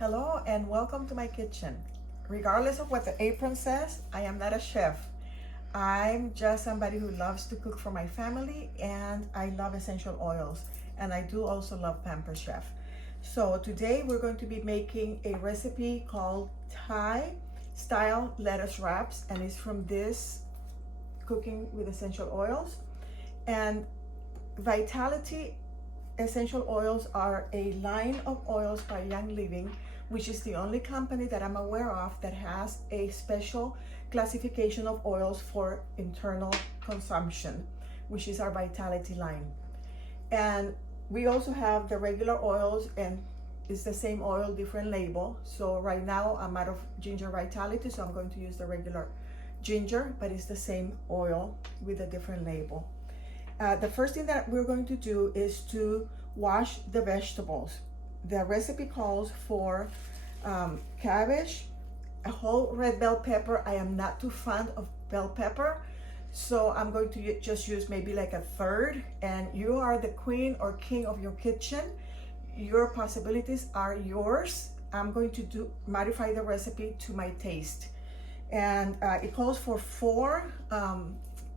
Hello and welcome to my kitchen. Regardless of what the apron says, I am not a chef. I'm just somebody who loves to cook for my family, and I love essential oils, and I do also love Pampered Chef. So today we're going to be making a recipe called Thai style lettuce wraps, and it's from this Cooking with Essential Oils. And Vitality essential oils are a line of oils by Young Living, which is the only company that I'm aware of that has a special classification of oils for internal consumption, which is our Vitality line. And we also have the regular oils, and it's the same oil, different label. So right now I'm out of ginger Vitality, so I'm going to use the regular ginger, but it's the same oil with a different label. The first thing that we're going to do is to wash the vegetables. The recipe calls for cabbage, a whole red bell pepper. I am not too fond of bell pepper, so I'm going to just use maybe like a third, and you are the queen or king of your kitchen. Your possibilities are yours. I'm going to modify the recipe to my taste. And it calls for 4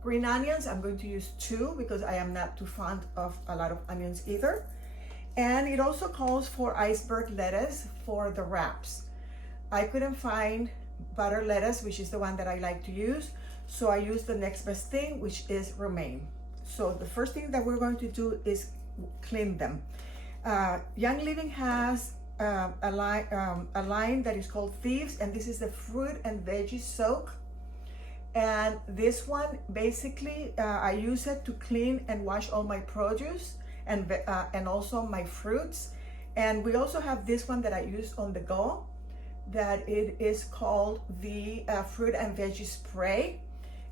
green onions. I'm going to use 2 because I am not too fond of a lot of onions either. And it also calls for iceberg lettuce for the wraps. I couldn't find butter lettuce, which is the one that I like to use, so I used the next best thing, which is romaine. So the first thing that we're going to do is clean them. Young Living has a line that is called Thieves, and this is the fruit and veggie soak. And this one, basically, I use it to clean and wash all my produce and also my fruits. And we also have this one that I use on the go, that it is called the fruit and veggie spray.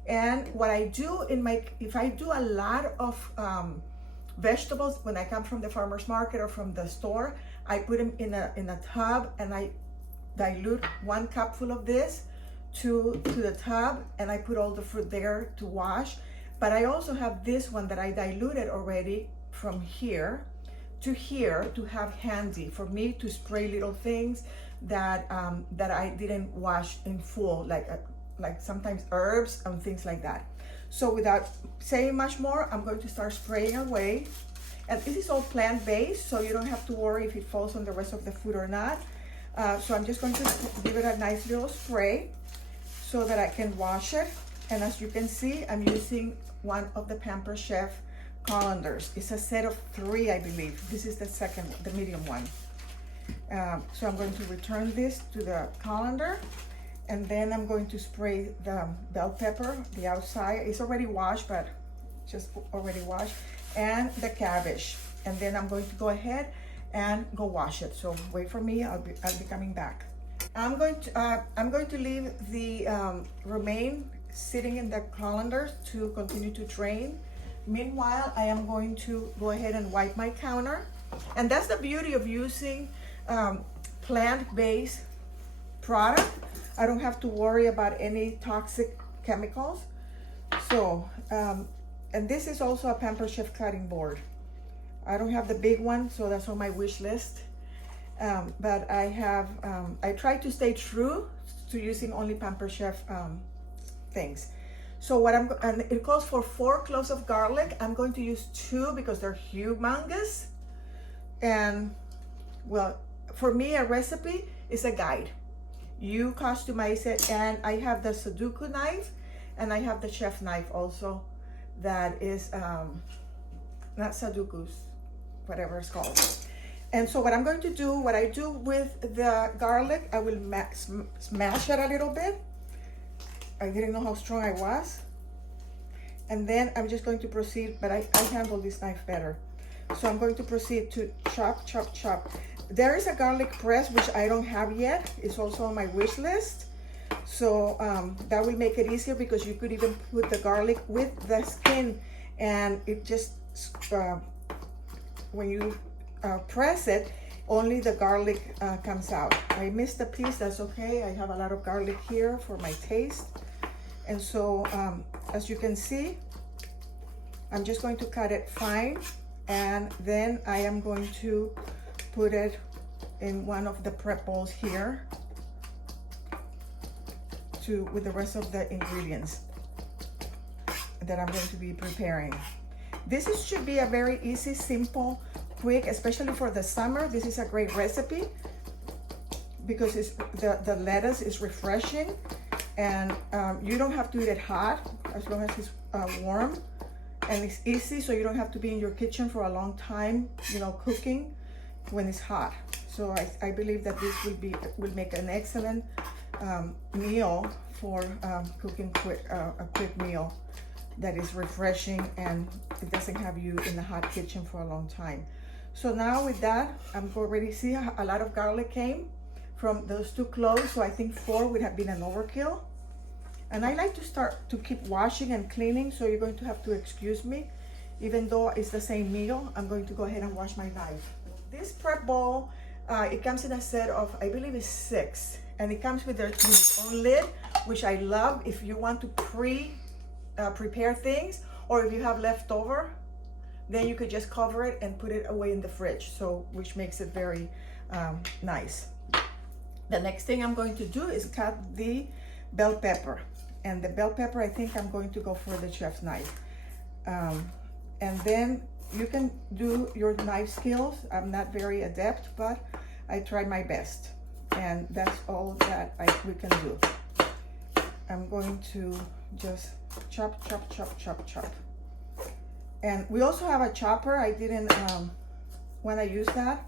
And what I do if I do a lot of vegetables when I come from the farmer's market or from the store, I put them in a tub, and I dilute 1 cupful of this to the tub, and I put all the fruit there to wash. But I also have this one that I diluted already from here to here to have handy for me to spray little things that I didn't wash in full, like sometimes herbs and things like that. So without saying much more, I'm going to start spraying away. And this is all plant-based, so you don't have to worry if it falls on the rest of the food or not. So I'm just going to give it a nice little spray so that I can wash it. And as you can see, I'm using one of the Pampered Chef colanders. It's a set of 3, I believe. This is the second, the medium one. So I'm going to return this to the colander, and then I'm going to spray the bell pepper, the outside. It's already washed, but just already washed, and the cabbage. And then I'm going to go ahead and go wash it. So wait for me, I'll be coming back. I'm going to leave the romaine sitting in the colander to continue to drain. Meanwhile, I am going to go ahead and wipe my counter. And that's the beauty of using plant-based product. I don't have to worry about any toxic chemicals. So, and this is also a Pampered Chef cutting board. I don't have the big one, so that's on my wish list. But I have, I try to stay true to using only Pampered Chef things. So and it calls for 4 cloves of garlic. I'm going to use 2 because they're humongous. And well, for me, a recipe is a guide. You customize it, and I have the Sudoku knife, and I have the chef knife also that is, not Sudoku's, whatever it's called. And so what I'm going to do, what I do with the garlic, I will smash it a little bit. I didn't know how strong I was. And then I'm just going to proceed, but I handle this knife better. So I'm going to proceed to chop, chop, chop. There is a garlic press, which I don't have yet. It's also on my wish list. So that will make it easier, because you could even put the garlic with the skin, and it just, when you press it, only the garlic comes out. I missed a piece, that's okay. I have a lot of garlic here for my taste. And so as you can see, I'm just going to cut it fine, and then I am going to put it in one of the prep bowls here with the rest of the ingredients that I'm going to be preparing. Should be a very easy, simple, quick, especially for the summer. This is a great recipe because the lettuce is refreshing, and you don't have to eat it hot as long as it's warm, and it's easy, so you don't have to be in your kitchen for a long time, you know, cooking when it's hot. So I believe that this will make an excellent meal for cooking a quick meal that is refreshing, and it doesn't have you in the hot kitchen for a long time. So now with that, I'm already see a lot of garlic came from those 2 cloves, so I think 4 would have been an overkill. And I like to start to keep washing and cleaning, so you're going to have to excuse me. Even though it's the same meal, I'm going to go ahead and wash my knife. This prep bowl, it comes in a set of, I believe it's 6, and it comes with its own lid, which I love if you want to prepare things, or if you have leftover, then you could just cover it and put it away in the fridge, so which makes it very nice. The next thing I'm going to do is cut the bell pepper, and the bell pepper, I think I'm going to go for the chef's knife, and then you can do your knife skills. I'm not very adept, but I try my best, and that's all that we can do. I'm going to just chop. And we also have a chopper. I didn't when I use that,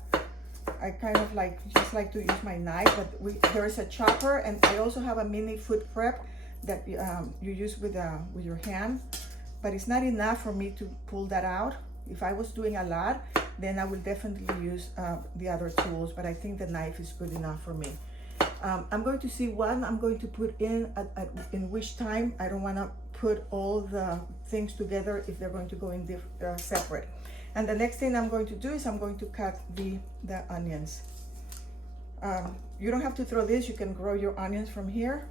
I kind of just like to use my knife, but there is a chopper, and I also have a mini food prep that you use with your hand, but it's not enough for me to pull that out. If I was doing a lot, then I will definitely use the other tools, but I think the knife is good enough for me. I'm going to see what I'm going to put in which time. I don't want to put all the things together if they're going to go in separate. And the next thing I'm going to do is I'm going to cut the onions. You don't have to throw this. You can grow your onions from here.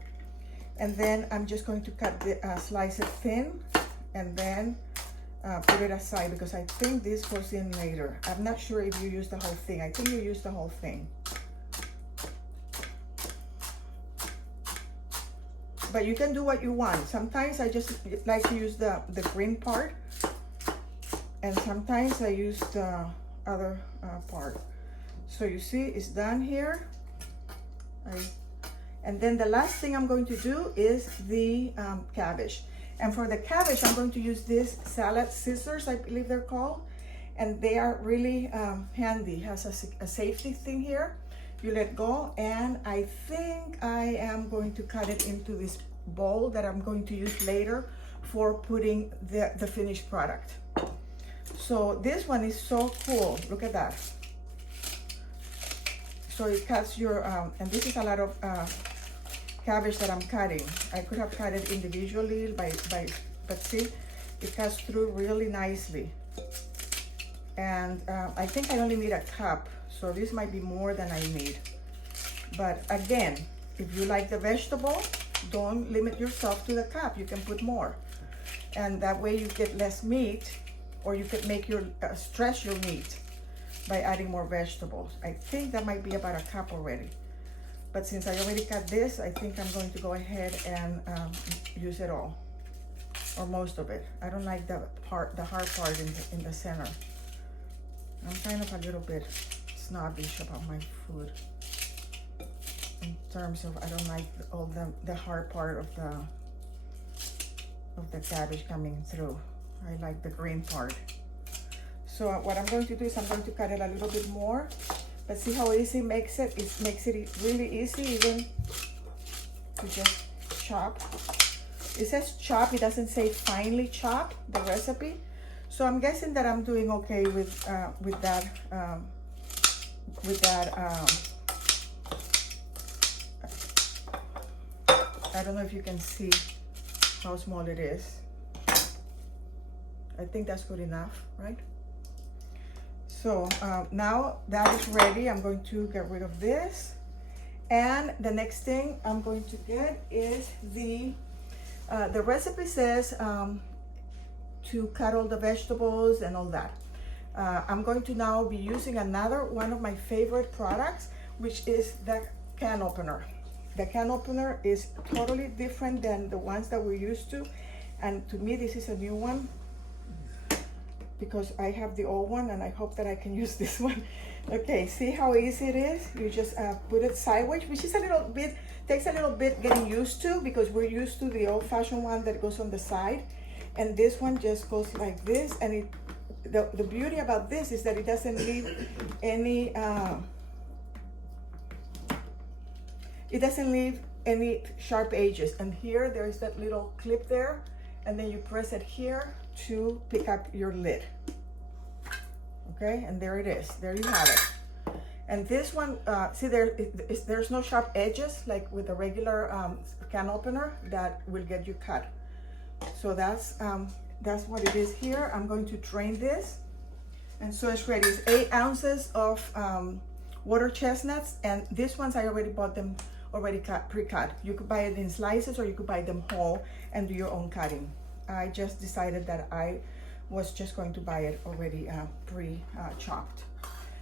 And then I'm just going to cut slice it thin, and then put it aside, because I think this goes in later. I'm not sure if you use the whole thing. I think you use the whole thing. But you can do what you want. Sometimes I just like to use the green part, and sometimes I use the other part. So you see, it's done here. And then the last thing I'm going to do is the cabbage. And for the cabbage, I'm going to use this salad scissors, I believe they're called. And they are really handy. It has a safety thing here. You let go, and I think I am going to cut it into this bowl that I'm going to use later for putting the finished product. So this one is so cool. Look at that. So it cuts your, and this is a lot of cabbage that I'm cutting. I could have cut it individually, but see, it cuts through really nicely. And I think I only need a cup, so this might be more than I need. But again, if you like the vegetable, don't limit yourself to the cup. You can put more, and that way you get less meat, or you can make your stretch your meat by adding more vegetables. I think that might be about a cup already. But since I already cut this, I think I'm going to go ahead and use it all, or most of it. I don't like the hard part in the center. I'm kind of a little bit snobbish about my food in terms of I don't like all the hard part of the cabbage coming through. I like the green part. So what I'm going to do is I'm going to cut it a little bit more. But see how easy it makes it? It makes it really easy even to just chop. It says chop, it doesn't say finely chop, the recipe. So I'm guessing that I'm doing okay with that. I don't know if you can see how small it is. I think that's good enough, right? So now that is ready, I'm going to get rid of this. And the next thing I'm going to get is the recipe says to cut all the vegetables and all that. I'm going to now be using another one of my favorite products, which is the can opener. The can opener is totally different than the ones that we're used to, and to me this is a new one because I have the old one and I hope that I can use this one. Okay, see how easy it is? You just put it sideways, which is a little bit, takes a little bit getting used to because we're used to the old-fashioned one that goes on the side, and this one just goes like this. And the beauty about this is that it doesn't leave any sharp edges. And here there's that little clip there, and then you press it here to pick up your lid. Okay, and there it is. There you have it. And this one, see, there's no sharp edges like with a regular can opener that will get you cut. So that's what it is here. I'm going to drain this, and so it's ready. It's 8 ounces of water chestnuts, and these ones I already bought them already pre-cut. You could buy it in slices or you could buy them whole and do your own cutting. I just decided that I was just going to buy it already pre-chopped.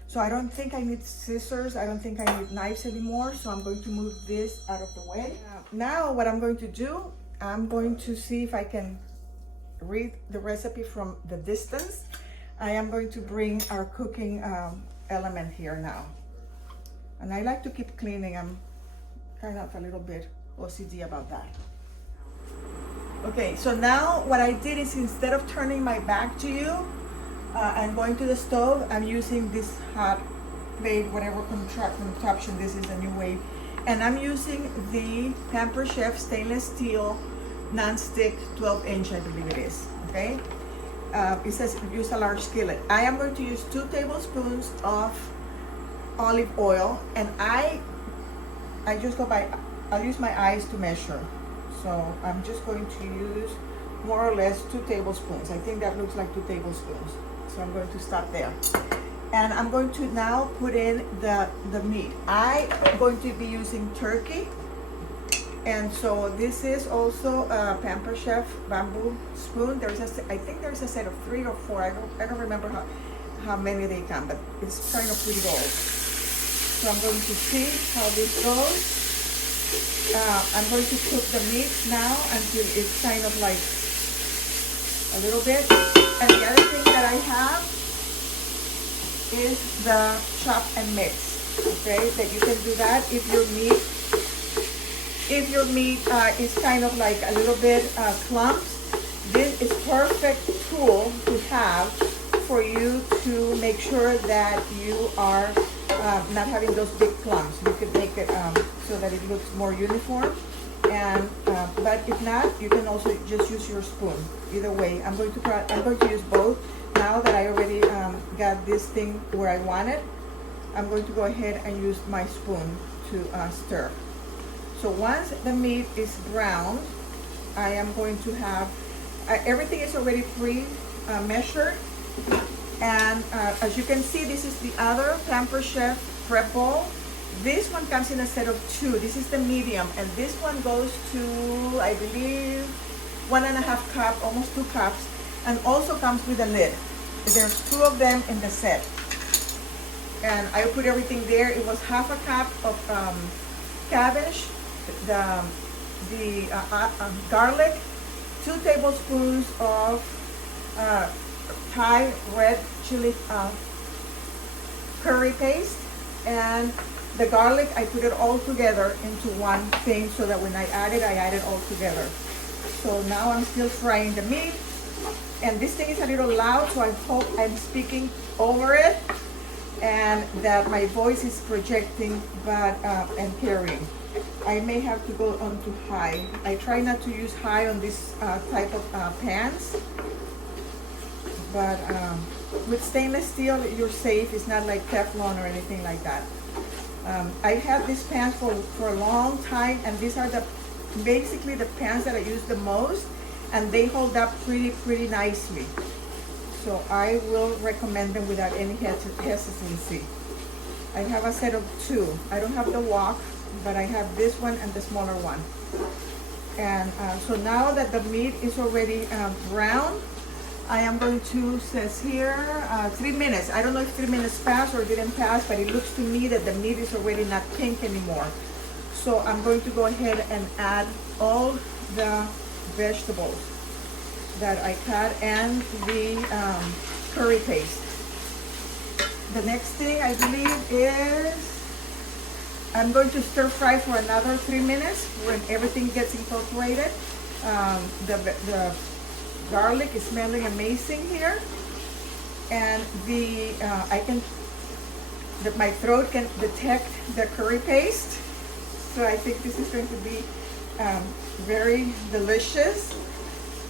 So I don't think I need scissors. I don't think I need knives anymore. So I'm going to move this out of the way. Now what I'm going to do, I'm going to see if I can read the recipe from the distance. I am going to bring our cooking element here now. And I like to keep cleaning. I'm kind of a little bit OCD about that. Okay, so now what I did is instead of turning my back to you and going to the stove, I'm using this hot plate, whatever contraption, this is a new wave. And I'm using the Pampered Chef stainless steel non-stick 12-inch, I believe it is, okay? It says use a large skillet. I am going to use 2 tablespoons of olive oil, and I just go by, I'll use my eyes to measure. So I'm just going to use more or less 2 tablespoons. I think that looks like 2 tablespoons. So I'm going to stop there. And I'm going to now put in the meat. I am going to be using turkey. And so this is also a Pampered Chef bamboo spoon. I think there's a set of 3 or 4. I don't remember how many they come, but it's kind of pretty old. So I'm going to see how this goes. I'm going to cook the meat now until it's kind of like a little bit. And the other thing that I have is the chop and mix. Okay, that you can do that if your meat is kind of like a little bit clumps. This is perfect tool to have for you to make sure that you are not having those big clumps. You can make it so that it looks more uniform, and but if not, you can also just use your spoon. Either way, I'm going to use both. Now that I already got this thing where I want it, I'm going to go ahead and use my spoon to stir. So once the meat is browned, I am going to have everything is already pre-measured. And as you can see, this is the other Pampered Chef prep bowl. This one comes in a set of 2. This is the medium, and this one goes to, I believe, 1.5 cups, almost 2 cups, and also comes with a lid. There's 2 of them in the set. And I put everything there. It was 1/2 cup of cabbage, the garlic, 2 tablespoons of Thai red chili curry paste, and the garlic, I put it all together into one thing so that when I add it all together. So now I'm still frying the meat, and this thing is a little loud, so I hope I'm speaking over it and that my voice is projecting and carrying. I may have to go on to high. I try not to use high on this type of pans, but with stainless steel, you're safe. It's not like Teflon or anything like that. I had this pan for a long time, and these are basically the pans that I use the most, and they hold up pretty nicely. So I will recommend them without any hesitancy. I have a set of 2. I don't have the wok, but I have this one and the smaller one. And so now that the meat is already brown, I am going to, says here, 3 minutes. I don't know if 3 minutes passed or didn't pass, but it looks to me that the meat is already not pink anymore. So I'm going to go ahead and add all the vegetables that I cut and the curry paste. The next thing I believe is I'm going to stir fry for another 3 minutes when everything gets incorporated. The garlic is smelling amazing here, and my throat can detect the curry paste. So I think this is going to be very delicious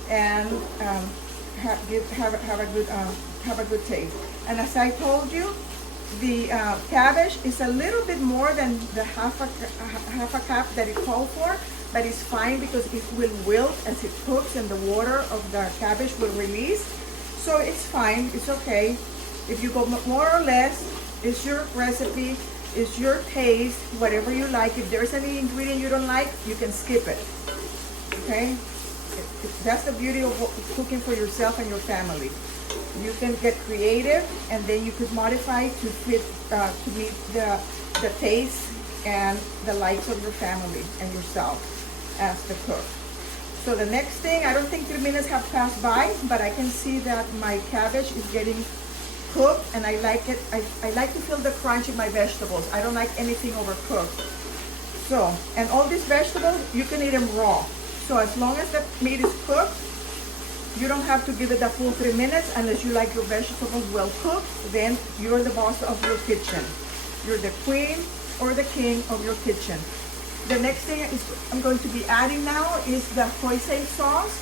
and have a good taste. And as I told you, the cabbage is a little bit more than the half a cup that it called for, but it's fine because it will wilt as it cooks and the water of the cabbage will release. So it's fine, it's okay. If you go more or less, it's your recipe, it's your taste, whatever you like. If there's any ingredient you don't like, you can skip it, okay? That's the beauty of cooking for yourself and your family. You can get creative, and then you could modify to fit to meet the taste and the likes of your family and yourself as the cook. So the next thing, I don't think 3 minutes have passed by, but I can see that my cabbage is getting cooked, and I like it. I like to feel the crunch in my vegetables. I don't like anything overcooked. So, and all these vegetables, you can eat them raw. So as long as the meat is cooked, you don't have to give it the full 3 minutes unless you like your vegetables well cooked. Then you're the boss of your kitchen. You're the queen or the king of your kitchen. The next thing I'm going to be adding now is the hoisin sauce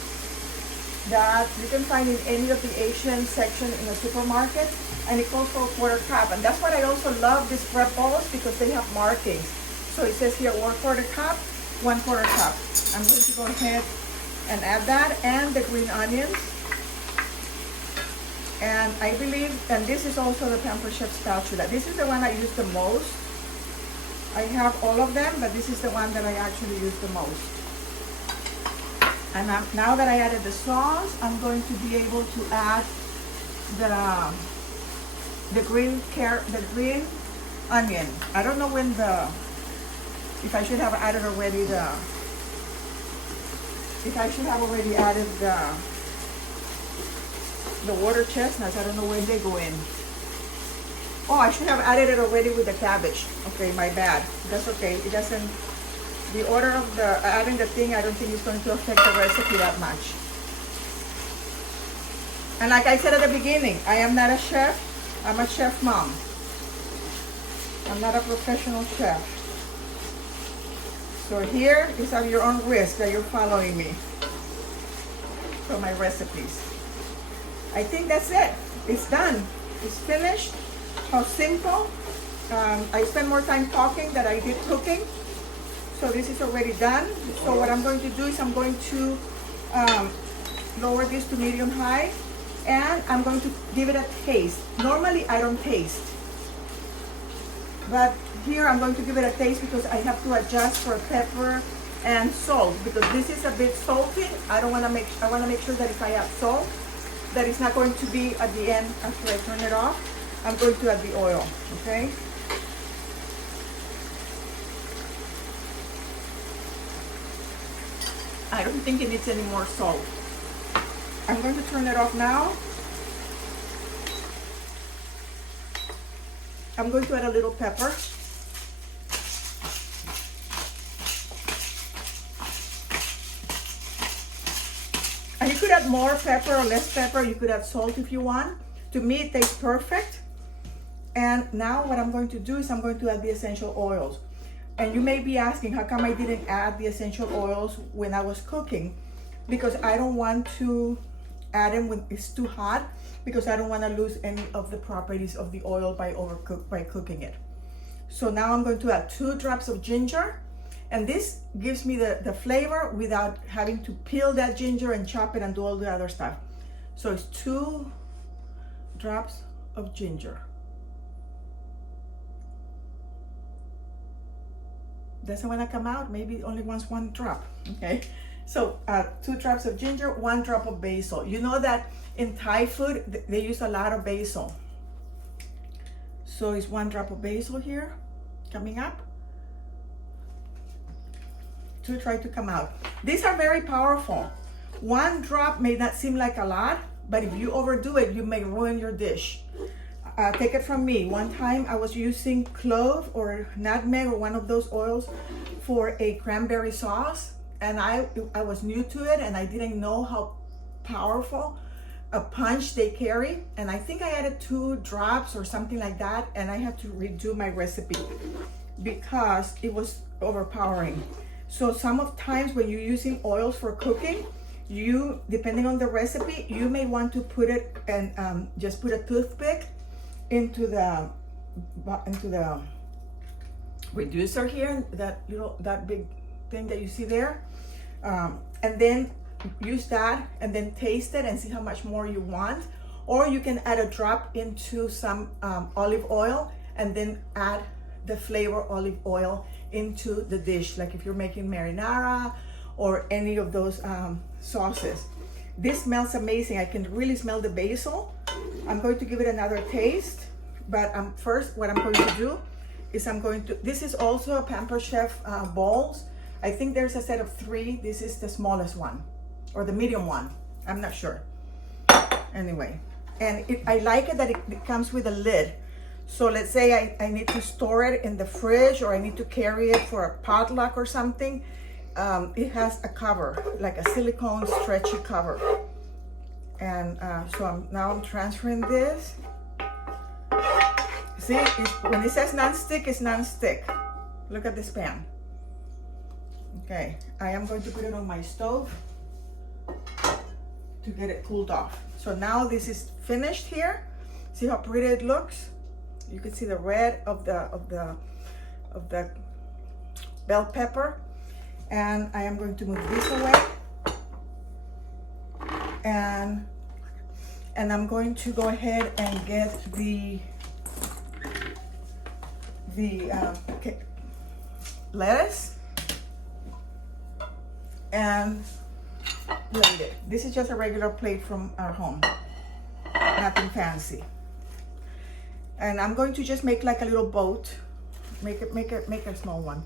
that you can find in any of the Asian section in the supermarket, and it calls for a 1/4 cup. And that's what I also love these prep bowls, because they have markings. So it says here 1/4 cup, 1/4 cup. I'm going to go ahead and add that, and the green onions. And I believe, and this is also the Pampered Chef spatula. This is the one I use the most. I have all of them, but this is the one that I actually use the most. And now that I added the sauce, I'm going to be able to add the green onion. I don't know if I should have added already the water chestnuts. I don't know when they go in. Oh, I should have added it already with the cabbage. Okay, my bad. That's okay. It doesn't, the order of adding the thing, I don't think it's going to affect the recipe that much. And like I said at the beginning, I am not a chef. I'm a chef mom. I'm not a professional chef. So here is at your own risk that you're following me for my recipes. I think that's it. It's done. It's finished. How simple. I spent more time talking than I did cooking. So this is already done. So what I'm going to do is I'm going to lower this to medium high, and I'm going to give it a taste. Normally I don't taste, but here I'm going to give it a taste because I have to adjust for pepper and salt, because this is a bit salty. I want to make sure that if I add salt, that it's not going to be at the end after I turn it off. I'm going to add the oil, okay? I don't think it needs any more salt. I'm going to turn it off now. I'm going to add a little pepper. And you could add more pepper or less pepper. You could add salt if you want. To me, it tastes perfect. And now what I'm going to do is I'm going to add the essential oils. And you may be asking, how come I didn't add the essential oils when I was cooking? Because I don't want to add them when it's too hot, because I don't want to lose any of the properties of the oil by cooking it. So now I'm going to add 2 drops of ginger, and this gives me the flavor without having to peel that ginger and chop it and do all the other stuff. So it's 2 drops of ginger. Doesn't want to come out, maybe only wants 1 drop, okay? So 2 drops of ginger, 1 drop of basil. You know that in Thai food, they use a lot of basil. So it's 1 drop of basil here, coming up. 2 try to come out. These are very powerful. 1 drop may not seem like a lot, but if you overdo it, you may ruin your dish. Take it from me. One time I was using clove or nutmeg or one of those oils for a cranberry sauce, and I was new to it, and I didn't know how powerful a punch they carry, and I think I added 2 drops or something like that, and I had to redo my recipe because it was overpowering. So some of times when you're using oils for cooking, you, depending on the recipe, you may want to put it and just put a toothpick into the reducer here, that big thing that you see there, and then use that and then taste it and see how much more you want. Or you can add a drop into some olive oil and then add the flavor olive oil into the dish, like if you're making marinara or any of those sauces. This smells amazing. I can really smell the basil. I'm going to give it another taste, but first what I'm going to do is this is also a Pampered Chef bowls. I think there's a set of 3. This is the smallest one or the medium one. I'm not sure. Anyway, and I like it that it comes with a lid. So let's say I need to store it in the fridge, or I need to carry it for a potluck or something. It has a cover, like a silicone stretchy cover. And so now I'm transferring this. See, when it says non-stick, it's non-stick. Look at this pan. Okay, I am going to put it on my stove to get it cooled off. So now this is finished here. See how pretty it looks? You can see the red of the bell pepper. And I am going to move this away. And I'm going to go ahead and get the lettuce and blend it. This is just a regular plate from our home, nothing fancy. And I'm going to just make like a little boat, make a small one,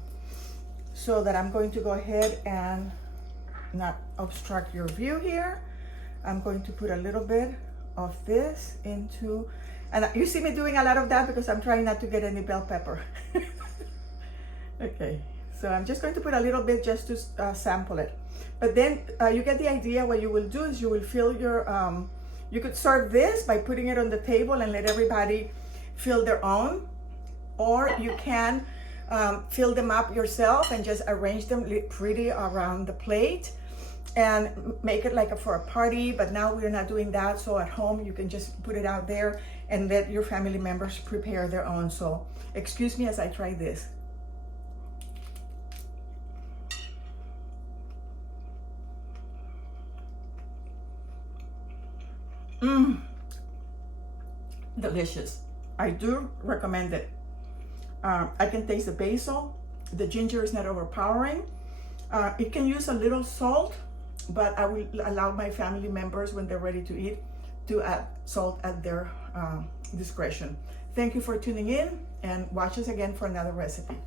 so that I'm going to go ahead and not obstruct your view here. I'm going to put a little bit of this into, and you see me doing a lot of that because I'm trying not to get any bell pepper. Okay, so I'm just going to put a little bit just to sample it. But then you get the idea. What you will do is you will fill your, you could serve this by putting it on the table and let everybody fill their own, or you can fill them up yourself and just arrange them pretty around the plate and make it like for a party. But now we're not doing that, so at home you can just put it out there and let your family members prepare their own. So excuse me as I try this. Delicious. I do recommend it. I can taste the basil. The ginger is not overpowering. It can use a little salt, but I will allow my family members, when they're ready to eat, to add salt at their discretion. Thank you for tuning in, and watch us again for another recipe.